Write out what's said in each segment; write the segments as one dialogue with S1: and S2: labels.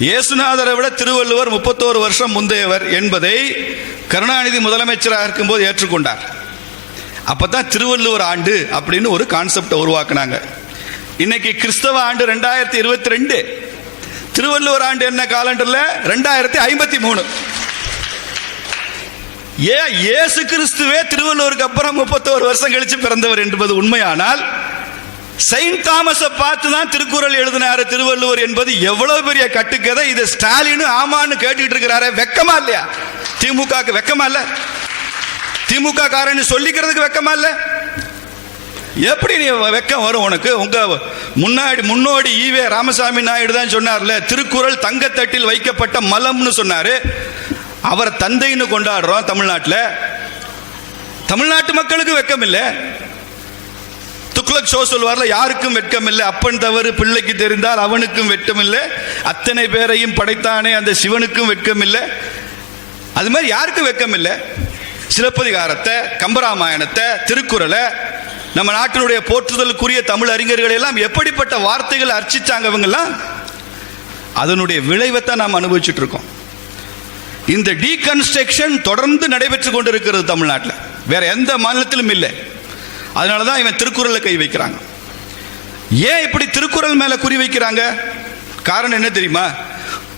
S1: இயேசுநாதரை விட திருவள்ளுவர் முப்பத்தோரு வருஷம் முந்தையவர் என்பதை கருணாநிதி முதலமைச்சராக இருக்கும்போது ஏற்றுக்கொண்டார். அப்பதான் திருவள்ளுவர் ஆண்டு அப்படின்னு ஒரு கான்செப்டை உருவாக்குனாங்க. இன்னைக்கு கிறிஸ்தவ ஆண்டு ரெண்டாயிரத்தி இருபத்தி ரெண்டு. திருவள்ளுவர் ஆண்டு என்ன காலண்டர்ல? ரெண்டாயிரத்தி ஐம்பத்தி மூணு. ஏன்? இயேசு கிறிஸ்துவே திருவள்ளுவருக்கு அப்புறம் முப்பத்தோரு வருஷம் கழிச்சு பிறந்தவர் என்பது உண்மையானால் செயின்ட் தாமஸை பார்த்து தான் திருக்குறள் எழுதினாரு திருவள்ளுவர் என்பது எவ்வளவு பெரிய கட்டுக்கதை. இது ஸ்டாலின் ஆமான்னு கேட்டுட்டு இருக்கிறாரு. வெக்கமா இல்லையா? திமுகக்கு வெக்கமா இல்ல? திமுக காரன்னு சொல்லிக்கிறதுக்கு வெக்கமா இல்ல? எப்படி நீ வெக்கம் வரும் உனக்கு? உங்க முன்னாடி முன்னோடி ஈவே ராமசாமி நாயுடு தான் சொன்னார்ல திருக்குறள் தங்கத்தட்டில் வைக்கப்பட்ட மலம்னு சொன்னாரு. அவர் தந்தைன்னு கொண்டாடுறோம் தமிழ்நாட்டில். தமிழ்நாட்டு மக்களுக்கு வெக்கம் இல்லை துக்ளக் ஷோ சொல்வார்ல யாருக்கும் வெட்கம் இல்லை அப்பன் தவறு பிள்ளைக்கு தெரிந்தால் அவனுக்கும் வெட்கம் இல்லை அத்தனை பேரையும் படைத்தானே அந்த சிவனுக்கும் வெட்கம் இல்லை அது மாதிரி யாருக்கும் வெட்கம் இல்லை சிலப்பதிகாரத்தை கம்பராமாயணத்தை திருக்குறளை நம்ம நாட்டினுடைய போற்றுதலுக்குரிய தமிழ் அறிஞர்கள் எல்லாம் எப்படிப்பட்ட வார்த்தைகள் அர்ச்சிச்சாங்க இவங்கெல்லாம்? அதனுடைய விளைவைத்தான் நாம் அனுபவிச்சுட்டு இருக்கோம். இந்த டீகன்ஸ்ட்ரக்ஷன் தொடர்ந்து நடைபெற்று கொண்டிருக்கிறது தமிழ்நாட்டில். வேற எந்த மாநிலத்திலும் இல்லை. அதனால தான் இவன் திருக்குறளில் கை வைக்கிறாங்க. ஏன் இப்படி திருக்குறள் மேலே குறி வைக்கிறாங்க? காரணம் என்ன தெரியுமா?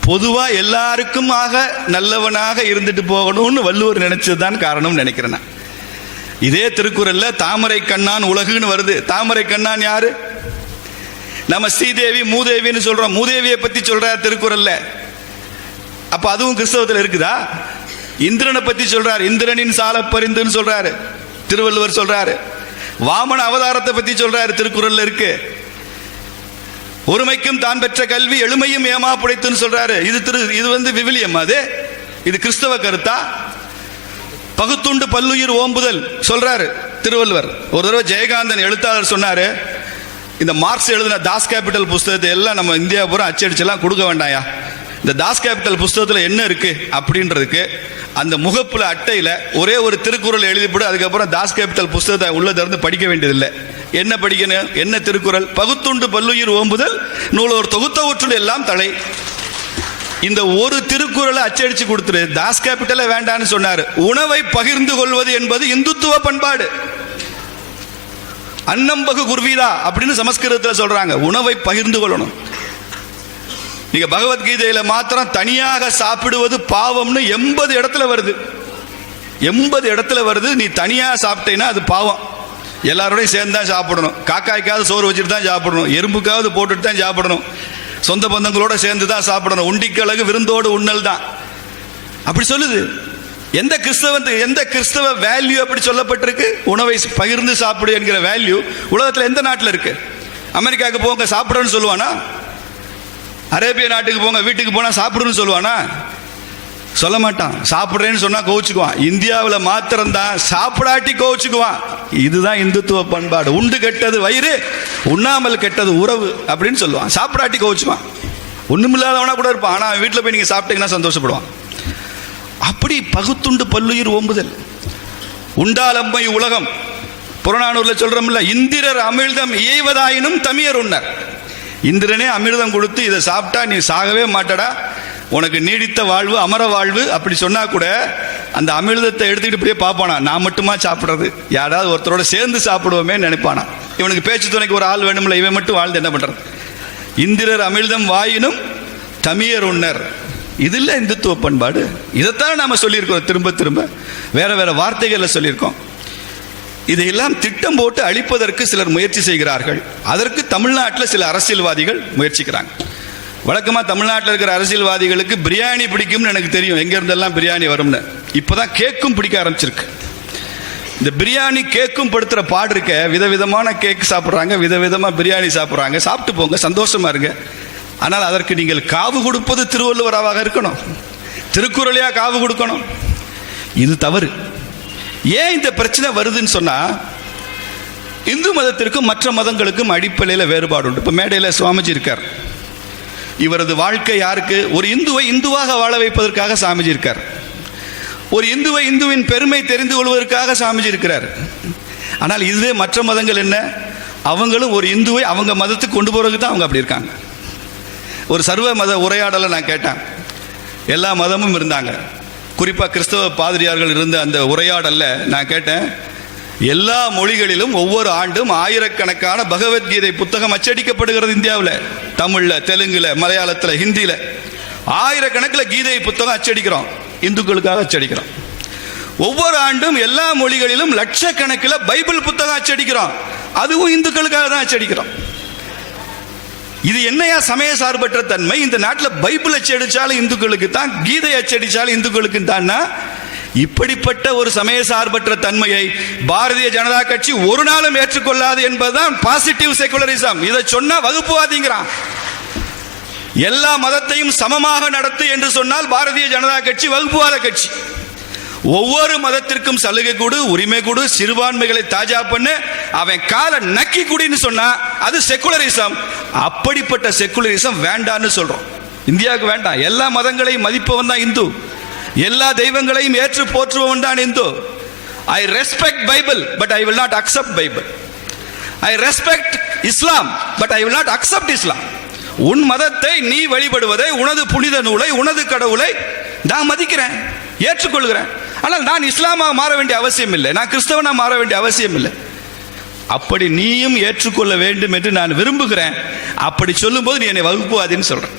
S1: பொதுவாக எல்லாருக்கும் ஆக நல்லவனாக இருந்துட்டு போகணும்னு வள்ளுவர் நினைச்சதுதான் காரணம்னு நினைக்கிறேன் நான். இதே திருக்குறளில் தாமரை கண்ணான் உலகுன்னு வருது. தாமரை கண்ணான் யாரு? நம்ம ஸ்ரீதேவி மூதேவின்னு சொல்கிறோம் மூதேவியை பற்றி சொல்கிறார் திருக்குறளில். அப்போ அதுவும் கிறிஸ்தவத்தில் இருக்குதா? இந்திரனை பற்றி சொல்கிறார் இந்திரனின் சால பரிந்துன்னு சொல்கிறாரு திருவள்ளுவர் சொல்கிறாரு வாமன அவதாரத்தை பத்தி சொல்றாரு திருக்குறள்ல இருக்கு. ஒருமைக்கும் தான் பெற்ற கல்வி எளிமையும் ஏமா புடைத்துன்னு சொல்றாரு. இது திரு இது வந்து விவிலியம் அது. இது கிறிஸ்தவ கருத்தா? பகுத்துண்டு பல்லுயிர் ஓம்புதல் சொல்றாரு திருவள்ளுவர். ஒரு தடவை ஜெயகாந்தன் எழுத்தாளர் சொன்னாரு இந்த மார்க்ஸ் எழுதின தாஸ் கேபிட்டல் புஸ்தகத்தை எல்லாம் நம்ம இந்தியா பூரா அச்சடிச்செல்லாம் கொடுக்க வேண்டாயா? இந்த தாஸ் கேபிட்டல் புஸ்தகத்தில் என்ன இருக்கு அப்படின்றதுக்கு அந்த முகப்புல அட்டையில் ஒரே ஒரு திருக்குறள் எழுதிப்படு அதுக்கப்புறம் தாஸ் கேபிட்டல் புஸ்தகத்தை உள்ளே திறந்து படிக்க வேண்டியதில்லை. என்ன படிக்கணும் என்ன திருக்குறள்? பகுத்துண்டு பல்லுயிர் ஓம்புதல் நூலோர் தொகுத்தவற்றுள் எல்லாம் தலை. இந்த ஒரு திருக்குறளை அச்சடிச்சு கொடுத்துரு. தாஸ் கேபிட்டல வேண்டான்னு சொன்னார். உணவை பகிர்ந்து கொள்வது என்பது இந்துத்துவ பண்பாடு. அன்னம்பகு குர்வீதா அப்படின்னு சமஸ்கிருதத்தில் சொல்றாங்க. உணவை பகிர்ந்து கொள்ளணும். நீங்க பகவத்கீதையில மாத்திரம் தனியாக சாப்பிடுவது பாவம்னு எண்பது இடத்துல வருது. எண்பது இடத்துல வருது நீ தனியாக சாப்பிட்டேன்னா அது பாவம். எல்லாரோடையும் சேர்ந்து தான் சாப்பிடணும். காக்காய்க்காவது சோறு வச்சுட்டு தான் சாப்பிடணும். எறும்புக்காவது போட்டுட்டு தான் சாப்பிடணும். சொந்த பந்தங்களோட சேர்ந்து தான் சாப்பிடணும். உண்டிக்கழகு விருந்தோடு உண்ணல் தான். அப்படி சொல்லுது. எந்த கிறிஸ்தவ எந்த கிறிஸ்தவ வேல்யூ அப்படி சொல்லப்பட்டிருக்கு? உணவை பகிர்ந்து சாப்பிடு என்கிற வேல்யூ உலகத்தில் எந்த நாட்டில் இருக்கு? அமெரிக்காவுக்கு போங்க சாப்பிடுன்னு சொல்லுவானா? அரேபிய நாட்டுக்கு போங்க வீட்டுக்கு போனால் சாப்பிடுன்னு சொல்லுவானா? சொல்ல மாட்டான். சாப்பிட்றேன்னு சொன்னால் கோவிச்சுக்குவான். இந்தியாவில் மாத்திரம்தான் சாப்பிடாட்டி கோவிச்சுக்குவான். இதுதான் இந்துத்துவ பண்பாடு. உண்டு கெட்டது வயிறு உண்ணாமல் கெட்டது உறவு அப்படின்னு சொல்லுவான். சாப்பிடாட்டி கோவிச்சுக்குவான். ஒன்றுமில்லாதவனா கூட இருப்பான். ஆனால் வீட்டில் போய் நீங்கள் சாப்பிட்டீங்கன்னா சந்தோஷப்படுவான். அப்படி பகுத்துண்டு பல்லுயிர் ஓம்புதல். உண்டாலம்மை உலகம். புறநானூரில் சொல்கிறோம்ல இந்திரர் அமிழ்தம் இயைவதாயினும் தமியர் உண்ணர். இந்திரனே அமிர்தம் கொடுத்து இதை சாப்பிட்டா நீ சாகவே மாட்டடா. உனக்கு நீடித்த வாழ்வு அமர வாழ்வு அப்படி சொன்னா கூட அந்த அமிர்தத்தை எடுத்துக்கிட்டு இப்படியே பார்ப்பானா. நான் மட்டுமா சாப்பிட்றது? யாராவது ஒருத்தரோட சேர்ந்து சாப்பிடுவோமே நினைப்பானா. இவனுக்கு பேச்சு துணைக்கு ஒரு ஆள் வேணும்ல இவன் மட்டும் வாழ்ந்து என்ன பண்றது? இந்திரர் அமிர்தம் வாயினும் தமியர் உன்னர் இதில் இந்துத்துவ பண்பாடு. இதைத்தான் நாம சொல்லியிருக்கோம் திரும்ப திரும்ப. வேற வேற வார்த்தைகளில் சொல்லியிருக்கோம். இதையெல்லாம் திட்டம் போட்டு அழிப்பதற்கு சிலர் முயற்சி செய்கிறார்கள். அதற்கு தமிழ்நாட்டில் சில அரசியல்வாதிகள் முயற்சிக்கிறாங்க. வழக்கமாக தமிழ்நாட்டில் இருக்கிற அரசியல்வாதிகளுக்கு பிரியாணி பிடிக்கும்னு எனக்கு தெரியும். எங்கேருந்தெல்லாம் பிரியாணி வரும்னு. இப்போதான் கேக்கும் பிடிக்க ஆரம்பிச்சிருக்கு. இந்த பிரியாணி கேக்கும் படுத்துற பாடு இருக்க. விதவிதமான கேக் சாப்பிட்றாங்க விதவிதமாக பிரியாணி சாப்பிட்றாங்க. சாப்பிட்டு போங்க சந்தோஷமா இருங்க. ஆனால் அதற்கு நீங்கள் காவு கொடுப்பது திருவள்ளுவராக இருக்கணும். திருக்குறளையா காவு கொடுக்கணும். இது தவறு. ஏன் இந்த பிரச்சனை வருதுன்னு சொன்னால் இந்து மதத்திற்கும் மற்ற மதங்களுக்கும் அடிப்படையில் வேறுபாடு உண்டு. இப்போ மேடையில் சுவாமிஜி இருக்கார். இவரது வாழ்க்கை யாருக்கு? ஒரு இந்துவை இந்துவாக வாழ வைப்பதற்காக சாமிஜி இருக்கார். ஒரு இந்துவை இந்துவின் பெருமை தெரிந்து கொள்வதற்காக சாமிஜி இருக்கிறார். ஆனால் இதுவே மற்ற மதங்கள் என்ன? அவங்களும் ஒரு இந்துவை அவங்க மதத்துக்கு கொண்டு போகிறதுக்கு தான் அவங்க அப்படி இருக்காங்க. ஒரு சர்வ மத உரையாடலை நான் கேட்டேன். எல்லா மதமும் இருந்தாங்க. குறிப்பாக கிறிஸ்தவ பாதிரியார்கள் இருந்த அந்த உரையாடல்ல நான் கேட்டேன் எல்லா மொழிகளிலும் ஒவ்வொரு ஆண்டும் ஆயிரக்கணக்கான பகவத்கீதை புத்தகம் அச்சடிக்கப்படுகிறது இந்தியாவில். தமிழில் தெலுங்குல மலையாளத்தில் ஹிந்தியில் ஆயிரக்கணக்கில் கீதை புத்தகம் அச்சடிக்கிறோம். இந்துக்களுக்காக அச்சடிக்கிறோம். ஒவ்வொரு ஆண்டும் எல்லா மொழிகளிலும் லட்சக்கணக்கில் பைபிள் புத்தகம் அச்சடிக்கிறோம். அதுவும் இந்துக்களுக்காக தான் அச்சடிக்கிறோம். இது என்னையா சமய சார்பற்ற தன்மை? இந்த நாட்டில் பைபிள் அச்சடிச்சாலும் இந்துக்களுக்கு தான் கீதை அச்சடிச்சாலும் இந்துக்களுக்கு தான்னா? இப்படிப்பட்ட ஒரு சமய சார்பற்ற தன்மையை பாரதிய ஜனதா கட்சி ஒரு நாளும் ஏற்றுக்கொள்ளாது என்பதுதான் பாசிட்டிவ் செகுலரிசம் இதை சொன்னா வகுப்புவாதிங்கிறான். எல்லா மதத்தையும் சமமாக நடத்து என்று சொன்னால் பாரதிய ஜனதா கட்சி வகுப்புவாத கட்சி. ஒவ்வொரு மதத்திற்கும் சலுகை கொடு உரிமை கொடு சிறுபான்மைகளை தாஜா பண்ணு. அவன் காலை நக்கி குடின்னு சொன்னா அது செக்குலரிசம் அப்படிப்பட்ட செக்குலரிசம் வேண்டான்னு சொல்றோம். இந்தியாவுக்கு வேண்டாம். எல்லா மதங்களையும் மதிப்பவன் தான் இந்து. எல்லா தெய்வங்களையும் ஏற்று போற்றுபவன் தான் Hindu. I respect Bible but I will not accept Bible I respect Islam but I will not accept Islam உன் மதத்தை நீ வழிபடுவதை உனது புனித நூலை உனது கடவுளை நான் மதிக்கிறேன் ஏற்றுக்கொள்கிறேன். ஆனால் நான் இஸ்லாமாக மாற வேண்டிய அவசியம் இல்லை நான் கிறிஸ்தவனாக மாற வேண்டிய அவசியம் இல்லை அப்படி நீயும் ஏற்றுக்கொள்ள வேண்டும் என்று நான் விரும்புகிறேன். அப்படி சொல்லும்போது நீ என்னை வகுப்புவாதின்னு சொல்கிறேன்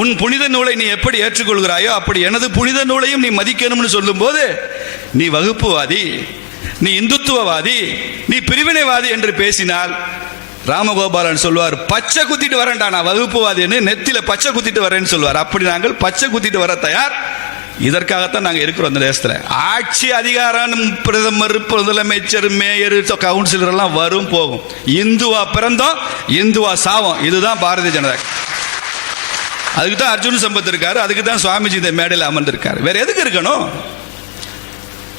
S1: உன் புனித நூலை நீ எப்படி ஏற்றுக்கொள்கிறாயோ அப்படி எனது புனித நூலையும் நீ மதிக்கணும்னு சொல்லும்போது நீ வகுப்புவாதி நீ இந்துத்துவவாதி நீ பிரிவினைவாதி என்று பேசினால் ராமகோபாலன் சொல்வார் பச்சை குத்திட்டு வரேன்டா நான் வகுப்புவாதின்னு நெத்தியில் பச்சை குத்திட்டு வரேன்னு சொல்வார். அப்படி நாங்கள் பச்சை குத்திட்டு வர தயார். இதற்காகத்தான் நாங்கள் இருக்கிறோம் அந்த தேசத்தில் ஆட்சி அதிகாரம் பிரதமர் முதலமைச்சர் மேயர் கவுன்சிலர் எல்லாம் வரும் போகும். இந்துவா பிறந்தோம் இந்துவா சாவோம். இதுதான் பாரதிய ஜனதா. அதுக்கு தான் அர்ஜுன் சம்பத் இருக்காரு அதுக்கு தான் சுவாமிஜி இந்த மேடையில் அமர்ந்திருக்காரு. வேற எதுக்கு இருக்கணும்?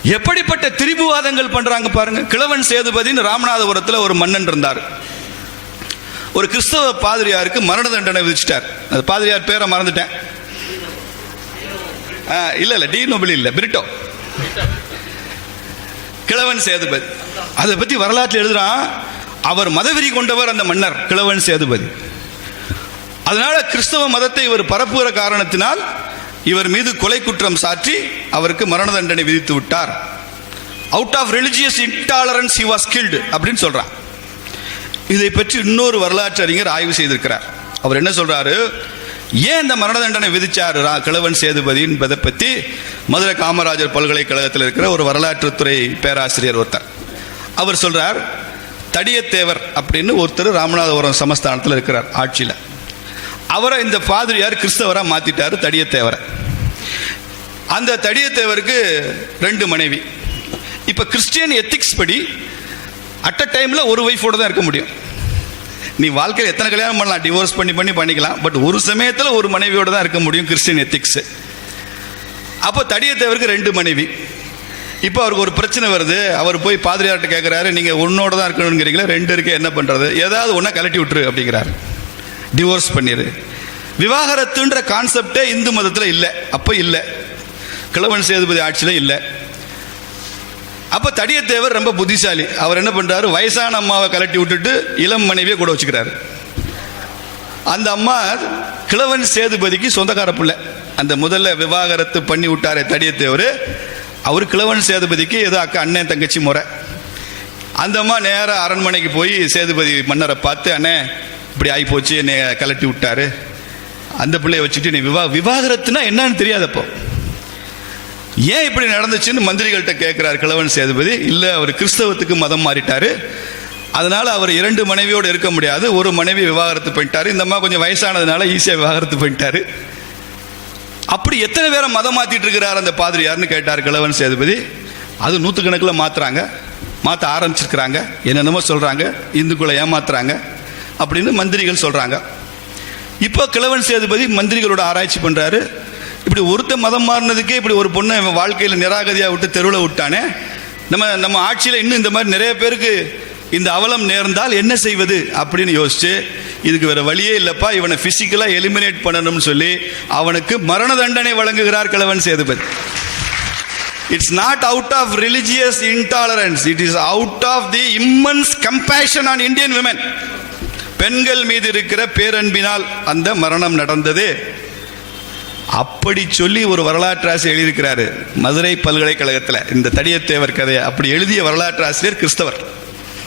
S1: எப்படிப்பட்ட திரிபுவாதங்கள் பண்றாங்க பாருங்க. கிழவன் சேதுபதினு ராமநாதபுரத்தில் ஒரு மன்னன் இருந்தார். ஒரு கிறிஸ்தவ பாதிரியாருக்கு மரண தண்டனை விதிச்சிட்டார். அந்த பாதிரியார் பேரை மறந்துட்டேன். இல்ல இல்ல டி நொபிள் இல்ல பிரிட்டோ. கிழவன் சேதுபதி. அதை பற்றி வரலாற்றில் எழுதுறான் அவர் மதவெறி கொண்டவர் அந்த மன்னர் கிழவன் சேதுபதி. அதனால கிறிஸ்தவ மதத்தை இவர் பரப்புகிற காரணத்தினால் இவர் மீது கொலை குற்றம் சாற்றி அவருக்கு மரண தண்டனை விதித்து விட்டார். Out of religious intolerance he was killed அப்படின்னு சொல்றான். இதை பற்றி இன்னொரு வரலாற்று அறிஞர் ஆய்வு செய்திருக்கிறார். அவர் என்ன சொல்றாரு? ஏன் இந்த மரண தண்டனை விதிச்சார் ரா- கிழவன் சேதுபதி என்பதை பற்றி மதுரை காமராஜர் பல்கலைக்கழகத்தில் இருக்கிற ஒரு வரலாற்றுத்துறை பேராசிரியர் ஒருத்தர். அவர் சொல்கிறார் தடியத்தேவர் அப்படின்னு ஒருத்தர் ராமநாதபுரம் சமஸ்தானத்தில் இருக்கிறார் ஆட்சியில். அவரை இந்த பாதிரியார் கிறிஸ்தவராக மாற்றிட்டார் தடியத்தேவரை. அந்த தடியத்தேவருக்கு ரெண்டு மனைவி. இப்போ கிறிஸ்டியன் எத்திக்ஸ் படி அட் அ டைமில் ஒரு ஒய்ஃபோடு தான் இருக்க முடியும். நீ வாழ்க்கையில் எத்தனை கல்யாணம் பண்ணலாம்? டிவோர்ஸ் பண்ணி பண்ணி பண்ணிக்கலாம். பட் ஒரு சமயத்தில் ஒரு மனைவியோடு தான் இருக்க முடியும் கிறிஸ்டின் எத்திக்ஸ் அப்போ தடியத்தேவருக்கு ரெண்டு மனைவி. இப்போ அவருக்கு ஒரு பிரச்சனை வருது. அவர் போய் பாதிரியார்ட்ட கேட்குறாரு நீங்கள் உன்னோட தான் இருக்கணுங்கிறீங்களா ரெண்டு இருக்கு என்ன பண்ணுறது ஏதாவது ஒன்றா கலட்டி விட்டுரு அப்படிங்கிறாரு. டிவோர்ஸ் பண்ணிடு விவாகரத்துன்ற கான்செப்டே இந்து மதத்தில் இல்லை. அப்போ இல்லை. கிழவன் சேதுபதி ஆட்சியில் இல்லை. அப்போ தடியத்தேவர் ரொம்ப புத்திசாலி. அவர் என்ன பண்ணுறாரு வயசான அம்மாவை கலட்டி விட்டுட்டு இளம் மனைவியை கூட வச்சுக்கிறாரு. அந்த அம்மா கிழவன் சேதுபதிக்கு சொந்தக்கார பிள்ளை. அந்த முதல்ல விவாகரத்து பண்ணி விட்டாரே தடியத்தேவர். அவர் கிழவன் சேதுபதிக்கு ஏதோ அக்கா அண்ணன் தங்கச்சி முறை. அந்த அம்மா நேராக அரண்மனைக்கு போய் சேதுபதி மன்னரை பார்த்து அண்ணே இப்படி ஆகி போச்சு என்னை கலட்டி விட்டாரு. அந்த பிள்ளைய வச்சுட்டு நீ விவா விவாகரத்துனா என்னன்னு தெரியாதப்போ. ஏன் இப்படி நடந்துச்சுன்னு மந்திரிகள்கிட்ட கேட்குறார் கிழவன் சேதுபதி. இல்லை அவர் கிறிஸ்தவத்துக்கு மதம் மாறிட்டாரு. அதனால் அவர் இரண்டு மனைவியோடு இருக்க முடியாது. ஒரு மனைவி விவாகரத்து பண்ணிட்டார் இந்த அம்மா கொஞ்சம் வயசானதுனால ஈஸியாக விவாகரத்து பண்ணிட்டார் அப்படி எத்தனை பேரை மதம் மாற்றிட்டு இருக்கிறார் அந்த பாதிரியார்னு கேட்டார் கிழவன் சேதுபதி. அது நூற்றுக்கணக்கில் மாற்றுறாங்க மாற்ற ஆரம்பிச்சிருக்கிறாங்க. என்னென்னமோ சொல்கிறாங்க இந்துக்களை ஏமாத்துறாங்க. அப்படின்னு மந்திரிகள் சொல்கிறாங்க இப்போ கிழவன் சேதுபதி மந்திரிகளோட ஆராய்ச்சி பண்ணுறாரு இப்படி ஒருத்த மதம் மாறினதுக்கே இப்படி ஒரு பொண்ணை இவன் வாழ்க்கையில் நிராகதியாக விட்டு தெருவில் விட்டானே? நம்ம நம்ம ஆட்சியில் இன்னும் இந்த மாதிரி நிறைய பேருக்கு இந்த அவலம் நேர்ந்தால் என்ன செய்வது அப்படின்னு யோசிச்சு இதுக்கு வேற வழியே இல்லைப்பா இவனை பிசிக்கலா எலிமினேட் பண்ணணும்னு சொல்லி அவனுக்கு மரண தண்டனை வழங்குகிறார் Kizhavan Sethupathi. It's not out of religious intolerance it is out of the immense compassion on Indian women பெண்கள் மீது இருக்கிற பேரன்பினால் அந்த மரணம் நடந்தது. அப்படி சொல்லி ஒரு வரலாற்று ஆசிரியர் எழுதியிருக்கிறாரு. மதுரை பல்கலைக்கழகத்தில் இந்த தடியத்தேவர் கதையை அப்படி எழுதிய வரலாற்று ஆசிரியர் கிறிஸ்தவர்.